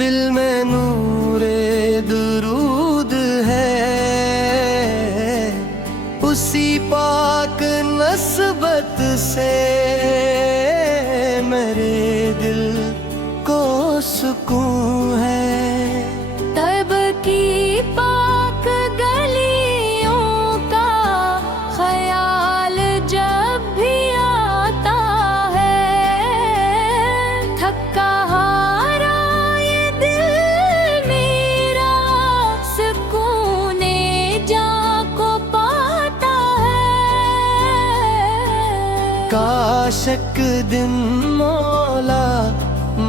दिल में नूरे दुरूद है, उसी पाक नस्बत से मेरे दिल को सुकून है। तब की पाक गलियों का ख्याल जब भी आता है, थका हारा ये दिल मेरा सुकूने जान को पाता है। काश एक दिन मौला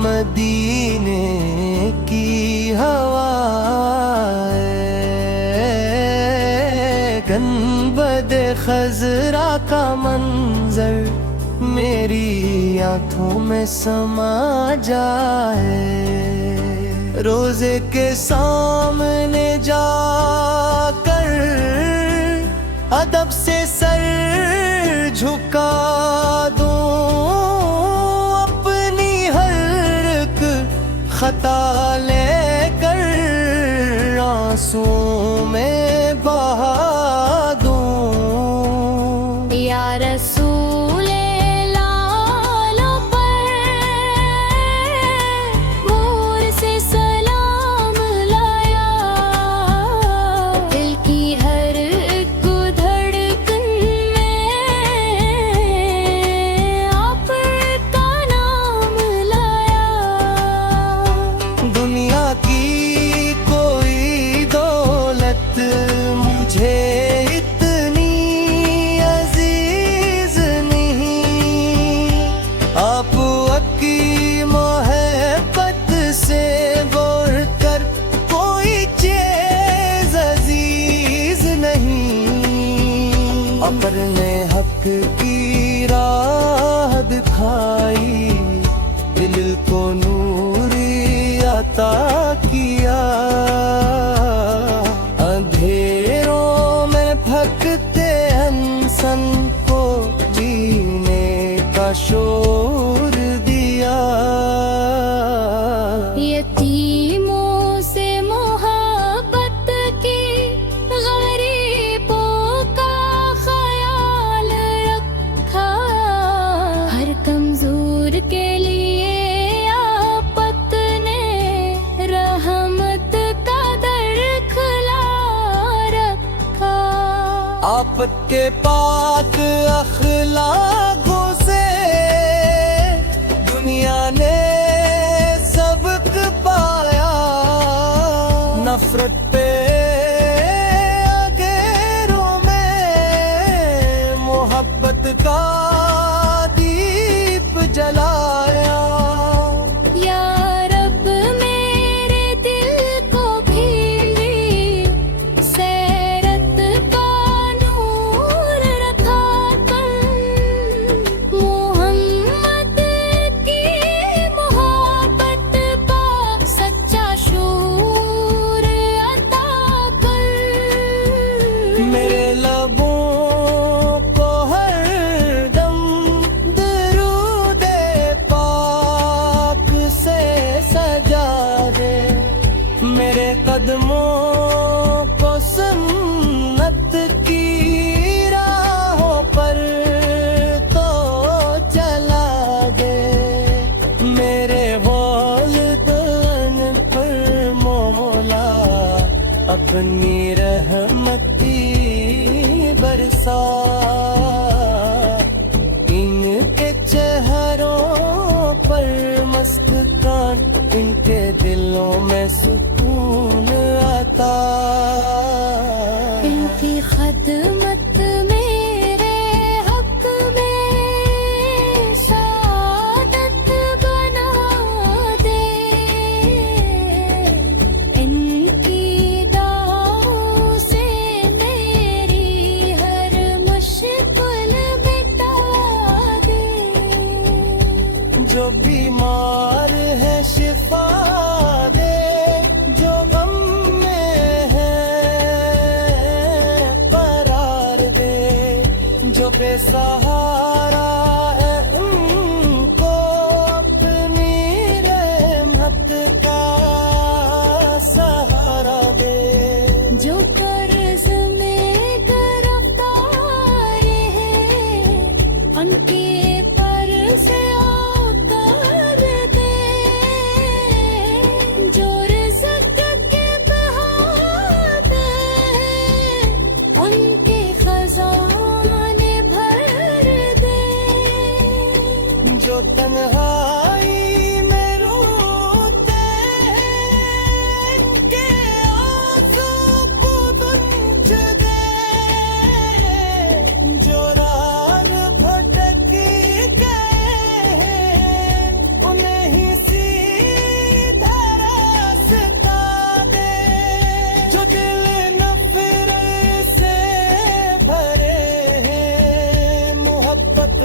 मदीने की हवा, गंबद खजरा का मंजर मेरी आंखों में समा जाए। रोजे के सामने जाकर अदब से सर झुका दूं, अपनी हर एक खता लेकर आंसुओं में बहा दूं। या रसूले लालों पर नूर से सलाम लाया, दिल की हर एक धड़कन में आपका नाम लाया। दुनिया की कोई दौलत मुझे इतनी अजीज नहीं, आप की मोहब्बत से बढ़कर कोई चीज अजीज नहीं। अपने हक की राह दिखाई, दिल को नूरी अता किया, अंधेरों में भटकते इंसान को जीने का शोर दिया। यतीमों से मोहब्बत की, गरीबों का ख्याल रखा, हर कमजोर के लिए आपने रहमत का दर खुला रखा। आपके पाक अखलाकों से दुनिया ने सबक पाया, नफरत पे अगेरों में मोहब्बत का दीप जलाया। या रब मेरे दिल को भी सैरत का नूर रखा कर, मोहम्मद की मोहब्बत का सच्चा शूर अता कर। मेरे लबों को हरदम दरूदे पाक से सजा दे, मेरे कदमों को सुन्नत की राहों पर तो चला दे। मेरे वालिदैन पर मौला अपनी रहमती बरसा, इनके चेहरों पर मुस्कान, इनके दिलों में सुकून आता। इनकी खदमत मेरे हक में सादत बना दे, इनकी दाओं से मेरी हर मुश्किल मिटा दे। जो बीमार है शिफा दे, जो गम में है करार दे, जो बेसहारा है उनको अपनी रहमत का जो कर्ज में गिरफ्तार है उनके पर से उतार दे, जो रिज़्क़ के बहाते उनके खजाने भर दे। जो तन्हाई में रोते हैं इनके आंसू को बुझ दे, जो राह भटक गए हैं उन्हें ही सीधा रास्ता दे, जो दिल नफरत से भरे हैं मोहब्बत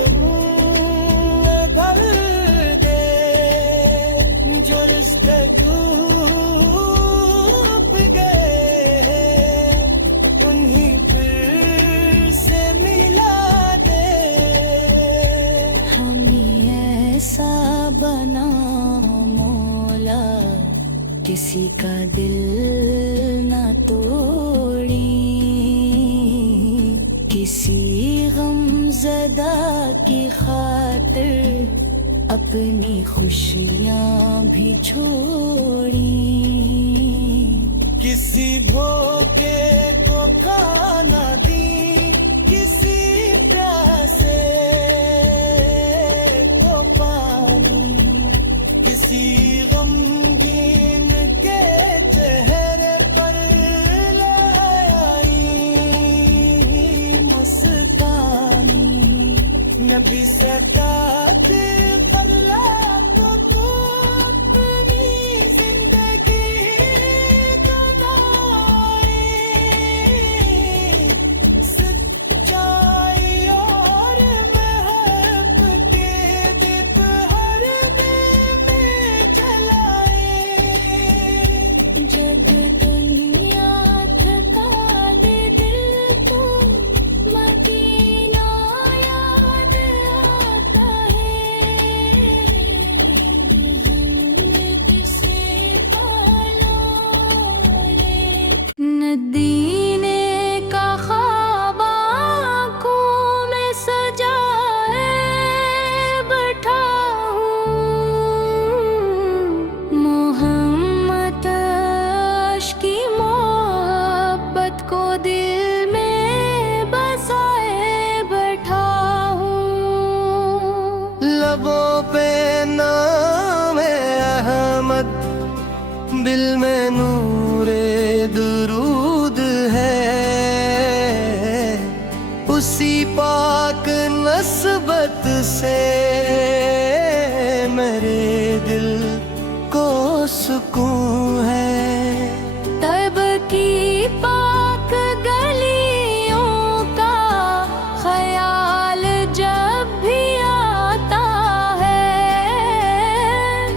ढल दे, जो रिश्ते टूट गए हैं उन्हीं फिर से मिला दे। हमें ऐसा बना मौला किसी का दिल न तोड़ी, किसी गमज़दा की खातिर अपनी खुशियाँ भी छोड़ी। किसी भूखे को खाना दी, किसी प्यासे को पानी, किसी गमगीन के चेहरे पर लाई मुस्कानी। नबी से ताक़ीद अल्लाह को तू अपनी जिंदगी जुदाई, सच्चाई और महब के दीप हर दिल में जलाए। जब दुनिया थका दे दिल को मदीना याद आता है, जन्नत से पालो ले। मदीने का ख्वाब आँखों में सजाए बैठा हूँ, मोहम्मद की मोहब्बत को दिल में बसाए बैठा हूँ। लबों पे नाम अहमद, दिल में नूरे दुरूद है, उसी पाक नस्बत से मेरे दिल को सुकून है। तब की पाक गलियों का ख्याल जब भी आता है,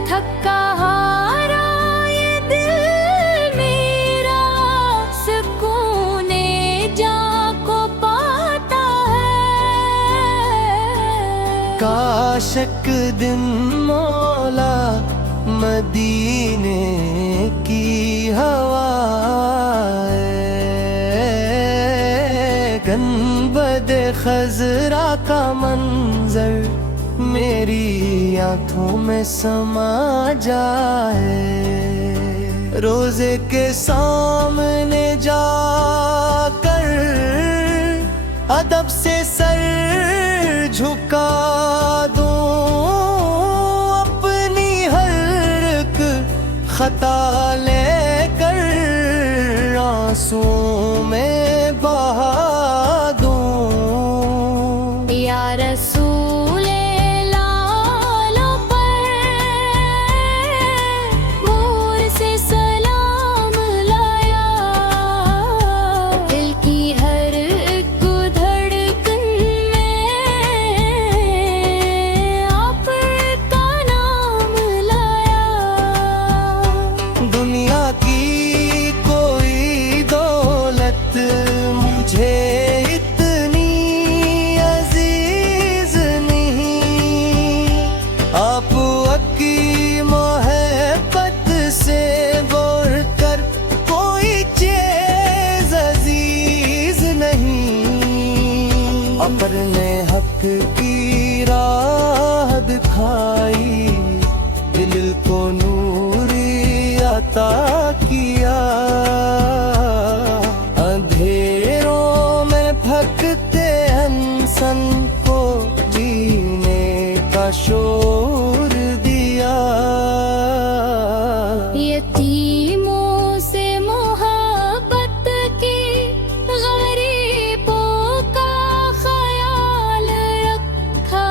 थका हारा ये दिल मेरा सुकूने जाँ को पाता है। काश एक दिन मौला मदीने की हवा गंबद खजरा का मंजर मेरी आंखों में समा जाए। रोजे के सामने जाकर अदब से सर झुका दूं, अपनी हर एक खता लेकर आंसुओं में बहा दूं। या रसूले लालों पर मोर से सलाम लाया, दिल की हर एक धड़कन में आपका नाम लाया। दुनिया की कोई दो पर ने हक की राह दिखाई, दिल को नूरी अता किया। अंधेरों में भटकते इंसान को जीने का शोर दिया। यतीमों से मोहब्बत की, गरीबों का ख्याल रखा।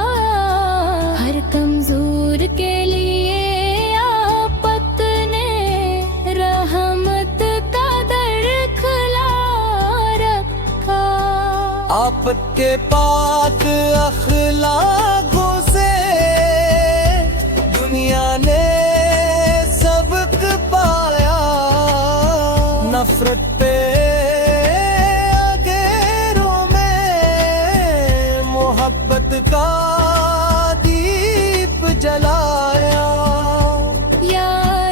हर कमजोर के लिए आपने रहमत का दर खुला रखा। आपत के पाक अखलाकों से दुनिया ने सबक पाया। नफरत पे अगेरों में मोहब्बत का दीप जलाया। या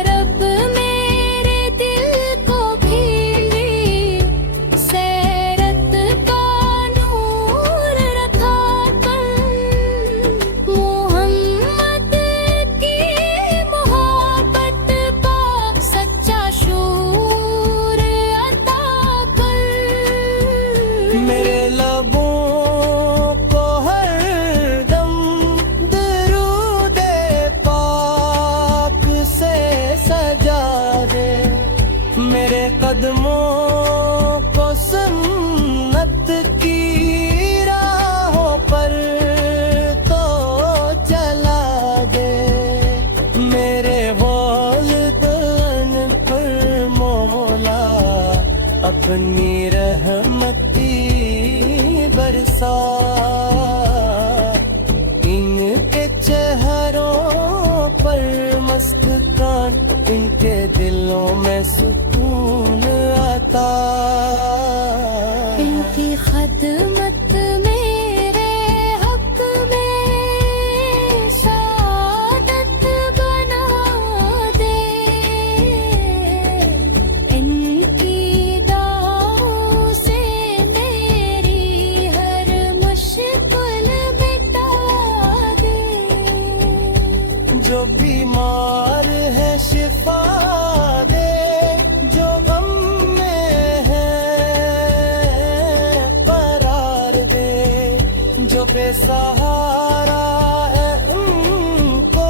रब मेरे दिल को भी सैरत का नूर रखा कर। मोहम्मद की मोहब्बत का सच्चा शूर अता कर। मेरे लबों को हर दम दरूदे पाक से सजा दे। मेरे कदमों को सुन्नत की राहों पर तो चला दे। मेरे वालिदैन पर मौला अपनी रहमती बरसा। इनके चेहरों पर मुस्कान, इनके दिलों में सुकून आता। इनकी खदमत मेरे हक में सादत बना दे। इनकी दाओं से मेरी हर मुश्किल मिटा दे। जो बीमार है शिफा दे, जो गम में है करार दे। जो बेसहारा है उनको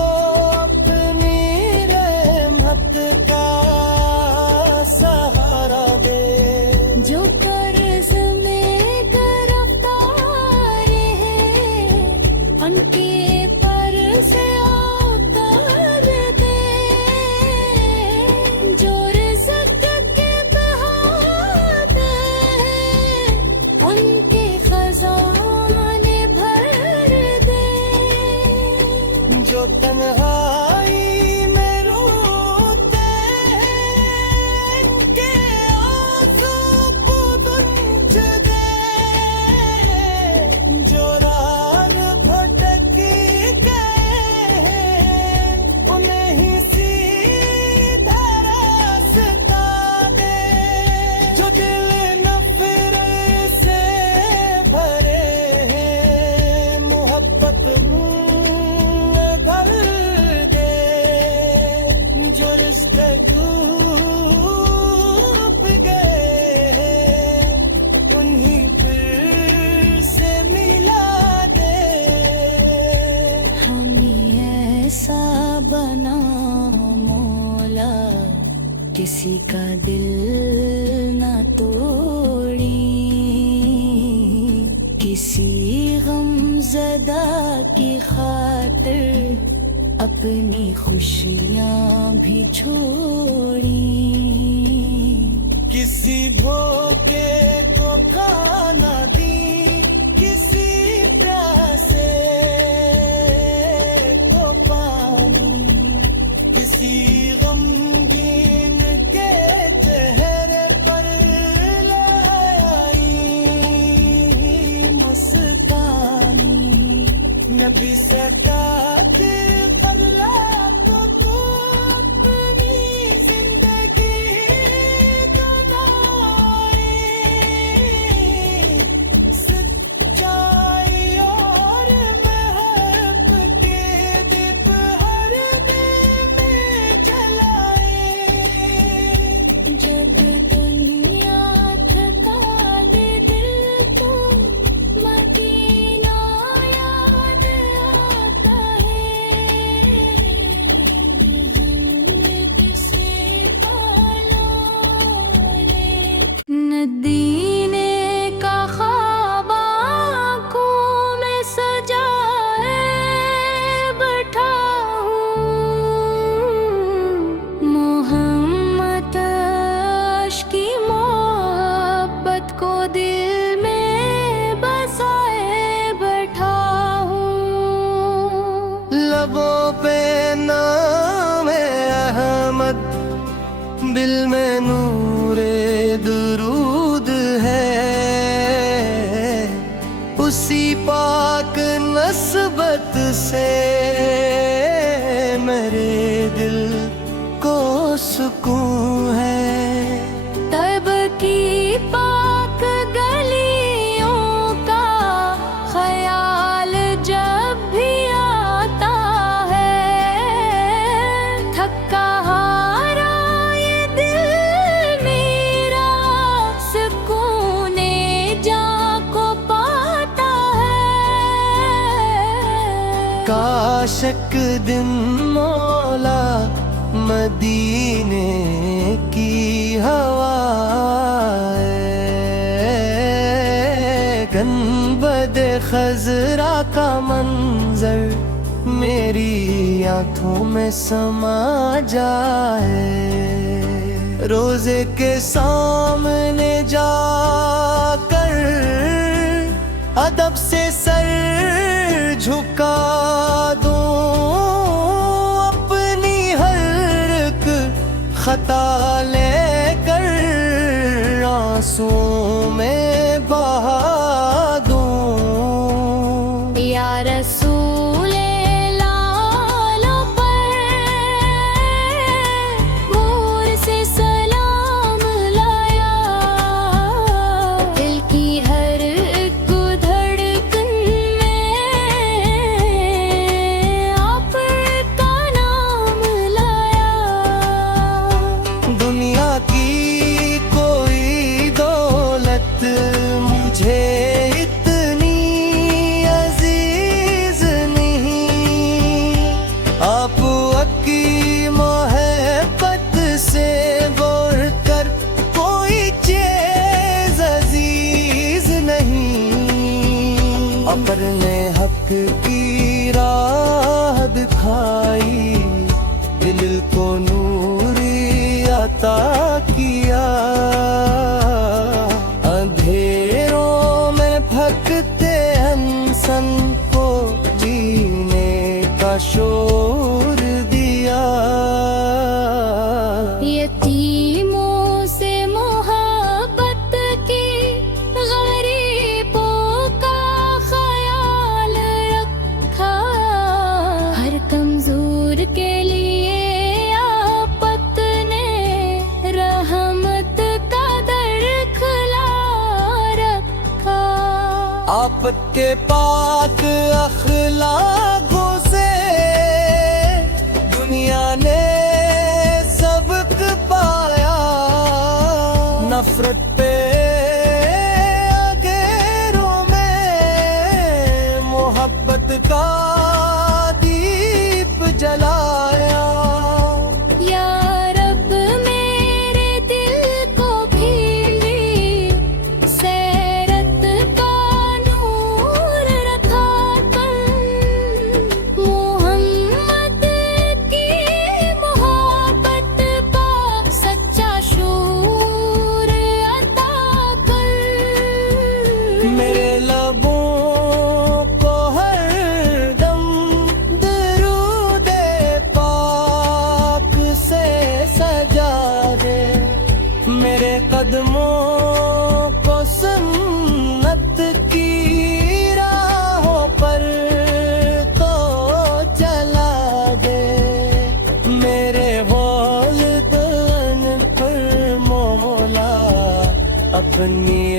अपनी रहमत का सहारा दे। जो कर्ज में गिरफ्तार है, उनके पर से उतार दे। जो रिज़्क़ के बहाते हैं, उनके खजाने भर दे। जो तन्हाई में रोते हैं, इनके आंसू को बुझ दे। जो राह भटक गए हैं, उन्हें ही सीधा रास्ता दे। जो दिल नफरत से भरे हैं, मोहब्बत घल दे। जो रिश्ते टूट गए हैं, उन्हीं फिर से मिला दे। हमें ऐसा बना मौला, किसी का दिल न तोड़ी। किसी गमज़दा की खातिर अपनी खुशियाँ भी छोड़ी। किसी धोखे को खाना दी, किसी प्यासे को पानी। किसी गमगीन के चेहरे पर लाई मुस्कानी। नबी से काके अल्लाह को अपनी जिंदगी जुदाई। सच्चा मदीने का ख्वाब आँखों में सजाए बैठा हूँ, मोहम्मद की मोहब्बत को दिल में बसाए बैठा हूँ। लबों पे नाम है अहमद, दिल में नूरे दुरूद है, उसी पाक नस्बत से मेरे दिल को सुकून है। तब की पाक गलियों का ख्याल जब भी आता है, थका हारा ये दिल मेरा सुकूने जाँ को पाता है। काश एक दिन मौला मदीने की हवा गंबद खजरा का मंजर मेरी आंखों में समा जाए, रोजे के सामने जाकर अदब से सर झुका दूं, अपनी हर एक खता लेकर आंसुओं में बहा दूं। या रसूले लालों पर गौर से सलाम लाया, दिल की हर एक धड़कन में आपका नाम लाया। दुनिया की कोई दौलत मुझे इतनी अजीज नहीं, आप की मोहब्बत से बढ़कर कोई चीज अजीज नहीं। अपने हक की राह दिखाई, दिल को नूरी अता किया, अंधेरों में भटकते इंसान को जीने का शोर दिया। यतीमों से मोहब्बत की, गरीबों का ख्याल रखा, हर कमजोर के लिए आपने रहमत का दर खुला रखा। आपके पाक अखलाकों से दुनिया ने सबक पाया, नफरत पे अगेरों में मोहब्बत का दीप जलाया। या रब मेरे दिल को भी सैरत का नूर रखा कर, मोहम्मद की मोहब्बत का सच्चा शूर अता कर। मेरे लबों को हर दम दरूदे पाक से सजा दे, मेरे कदमों को सुन्नत की राहों पर तो चला दे, मेरे वालिदैन पर मौला अपनी